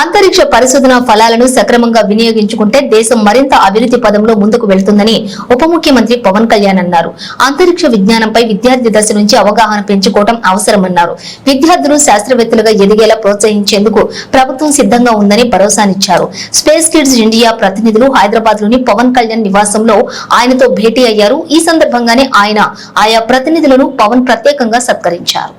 అంతరిక్ష పరిశోధన ఫలాలను సక్రమంగా వినియోగించుకుంటే దేశం మరింత అభివృద్ధి పదంలో ముందుకు వెళ్తుందని ఉప ముఖ్యమంత్రి పవన్ కళ్యాణ్ అన్నారు. అంతరిక్ష విజ్ఞానంపై విద్యార్థి దశ నుంచి అవగాహన పెంచుకోవడం అవసరమన్నారు. విద్యార్థులు శాస్త్రవేత్తలుగా ఎదిగేలా ప్రోత్సహించేందుకు ప్రభుత్వం సిద్ధంగా ఉందని భరోసానిచ్చారు. స్పేస్ కిడ్స్ ఇండియా ప్రతినిధులు హైదరాబాద్ లోని పవన్ కళ్యాణ్ నివాసంలో ఆయనతో భేటీ అయ్యారు. ఈ సందర్భంగానే ఆయన ఆయా ప్రతినిధులను పవన్ ప్రత్యేకంగా సత్కరించారు.